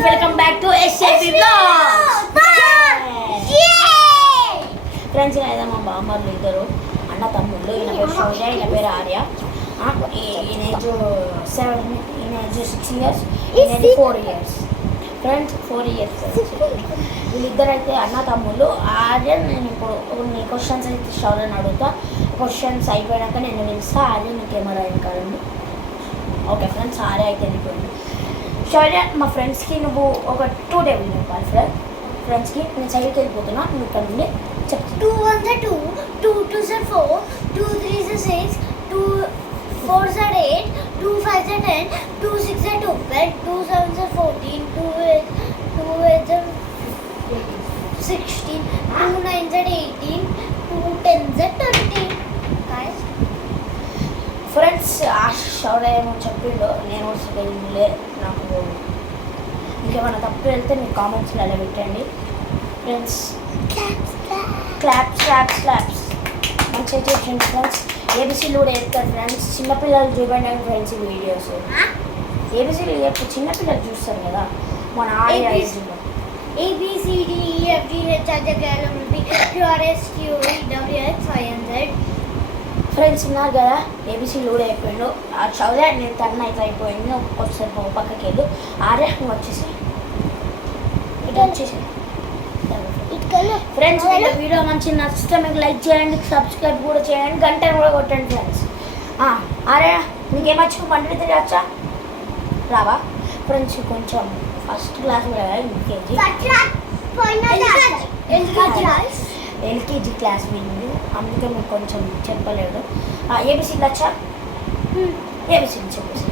Friends welcome back to SAP blogs. Friends ఇదే మా బామ్మర్లు ఇద్దరు అన్న తమ్ముళ్ళు. ఈయన పేరు శౌర్య, ఈయన పేరు ఆర్య. ఈయన ఏజ్ 7, ఈయన ఏజ్ 6 years, ఈయన 4 years. Friends 4 years. వీళ్ళిద్దరు అయితే అన్న తమ్ముళ్ళు. ఆర్య నేను ఇప్పుడు కొన్ని క్వశ్చన్స్ అయితే శౌర్యని అడుగుతా. క్వశ్చన్స్ అయిపోయాక నేను పిలుస్తా. ఆర్య నీ కెమెరా వెనకాలండి. ఓకే ఫ్రెండ్స్, ఆర్య అయితే వెళ్ళిపోయింది. శౌర్య, మా ఫ్రెండ్స్కి నువ్వు ఒక 2 టేబుల్ చెప్పాలి. ఫ్రెండ్స్కి నేను సైడ్కి వెళ్ళిపోతున్నా, నువ్వు ఇక్కడ నుండి చెప్తా. 2 1 2, 2 2 4, 2 3 6, 2 4 8, 2 5 10, 2 6 12, 2 7 14, 2 8 16, 2 9 18, 2 10 20. ఫ్రెండ్స్ శౌర్య ఏమో చెప్పిండు, నేను వెళ్ళే నాకు ఇంకేమైనా తప్పు వెళ్తే మీరు కామెంట్స్లో అలా పెట్టండి. ఫ్రెండ్స్ క్లాప్స్ మంచిగా చెప్పండి ఫ్రెండ్స్. ఏబిసీలు కూడా చెప్తారు ఫ్రెండ్స్. చిన్నపిల్లలు చూడండి ఫ్రెండ్స్ ఈ వీడియోస్. ఏబిసీలు చెప్పి చిన్నపిల్లలు చూస్తారు కదా మన ఆర్య ఏజ్లో. ఫ్రెండ్స్ ఉన్నారు కదా, ఏబిసీలు కూడా అయిపోయిండు. ఆ చౌర్య నేను తన్న అయితే అయిపోయింది. ఒకసారి పక్కకి వెళ్ళు. ఆర్య నువ్వు వచ్చేసి ఇటు వచ్చేసి. ఫ్రెండ్స్ వీడియో మంచి నచ్చితే మీకు లైక్ చేయండి, సబ్స్క్రైబ్ కూడా చేయండి, గంటను కూడా కొట్టండి ఫ్రెండ్స్. ఆర్య నీకేమచ్చు పండుగ వచ్చా రావా? ఫ్రెండ్స్ కొంచెం ఫస్ట్ క్లాస్ కూడా ఎల్కేజీ క్లాస్ వింది, అందుకే మీకు కొంచెం చెప్పలేడు. ఏబిసీలు వచ్చా? ఏబిసీలు చెప్పేసి.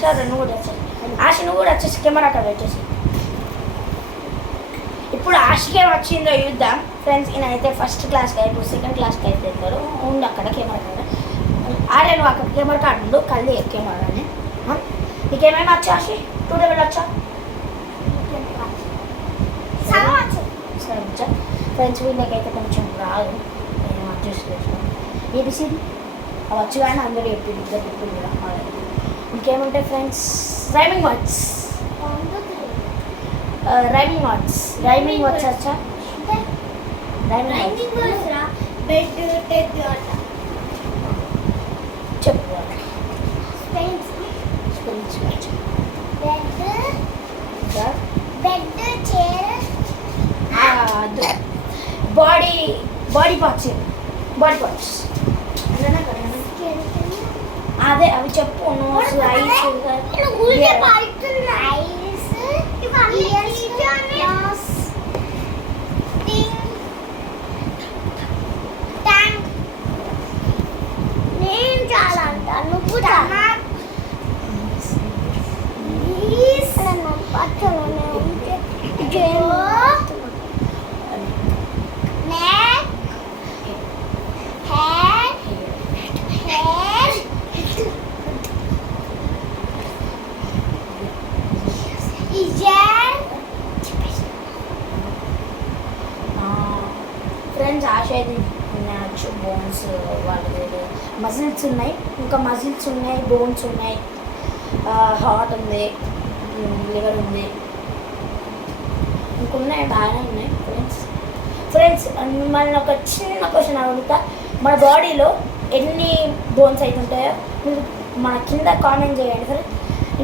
సరే నువ్వు కూడా వచ్చేసి. ఆశ నువ్వు కూడా వచ్చేసి కెమెరా అక్కడ వచ్చేసి. ఇప్పుడు ఆశకే వచ్చిందో చూద్దాం ఫ్రెండ్స్. ఈయన అయితే ఫస్ట్ క్లాస్కి అయిపోయి సెకండ్ క్లాస్కి అయితే వెళ్తారు. ఉండు అక్కడ కెమెరా కాడ. ఆరే నువ్వు అక్కడ కెమెరా కార్డు ఉండు, కళ్ళు కెమెరాని. నీకేమేమి వచ్చా ఆశ? 2 టేబుల్ వచ్చా? సరే వచ్చా ఫ్రెండ్స్. వీళ్ళకైతే కొంచెం రాదు, నేను అడ్జస్ట్ చేస్తాను. ఏబిసిడి అవచ్చు కానీ అందరూ చెప్పింది ఇద్దరు చెప్పింది కూడా. ఇంకేముంటాయి ఫ్రెండ్స్? రైమింగ్ వర్డ్స్ వచ్చా? చెప్పు. బాడీ పార్ట్స్ అదే అవి చెప్పు. నోస్, ఐస్, నేను చాలా అంట, నువ్వు చాలా ఫ్రెండ్స్. ఆశ అయితే తినచ్చు. బోన్స్ వాళ్ళకి మజిల్స్ ఉన్నాయి, ఇంకా మజిల్స్ ఉన్నాయి, బోన్స్ ఉన్నాయి, హార్ట్ ఉంది, లివర్ ఉంది, ఇంకున్నాయి, బాగానే ఉన్నాయి ఫ్రెండ్స్. మిమ్మల్ని ఒక చిన్న క్వశ్చన్ అడుగుతా. మన బాడీలో ఎన్ని బోన్స్ అయితే ఉంటాయో మీరు మన కింద కామెంట్ చేయండి ఫ్రెండ్స్.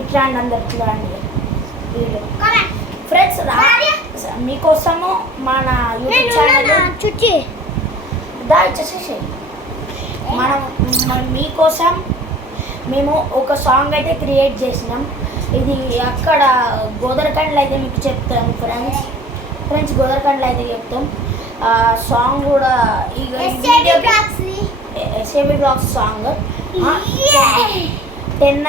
ఇట్లా అండి, అందరు ఇట్లా అండి వీడియో ఫ్రెండ్స్. మీకోసము మన యూట్యూబ్ ఛానల్ వచ్చేసి మనం మీకోసం మేము ఒక సాంగ్ అయితే క్రియేట్ చేసినాం. ఇది అక్కడ గోదరకండ్లో అయితే మీకు చెప్తాను ఫ్రెండ్స్. గోదరకండ్లో అయితే చెప్తాం. సాంగ్ కూడా ఎస్ఏపి బ్లాగ్స్ సాంగ్ 10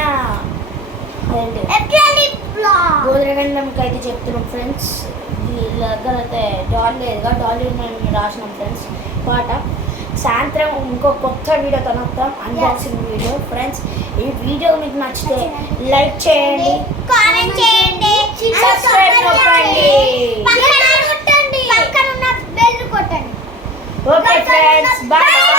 గోదరకండ్కి అయితే చెప్తున్నాం ఫ్రెండ్స్. దగ్గర అయితే డాల్ లేదుగా, డాల్ మేము రాసినాం ఫ్రెండ్స్ పాట. సాయంత్రం ఇంకో కొత్త వీడియోతో వస్తాం, అన్బాక్సింగ్ వీడియో. ఫ్రెండ్స్, ఈ వీడియో మీకు నచ్చితే లైక్ చేయండి, కామెంట్ చేయండి, సబ్స్క్రైబ్ కొట్టండి. పక్కన ఉన్న బెల్ కొట్టండి. Okay friends, bye.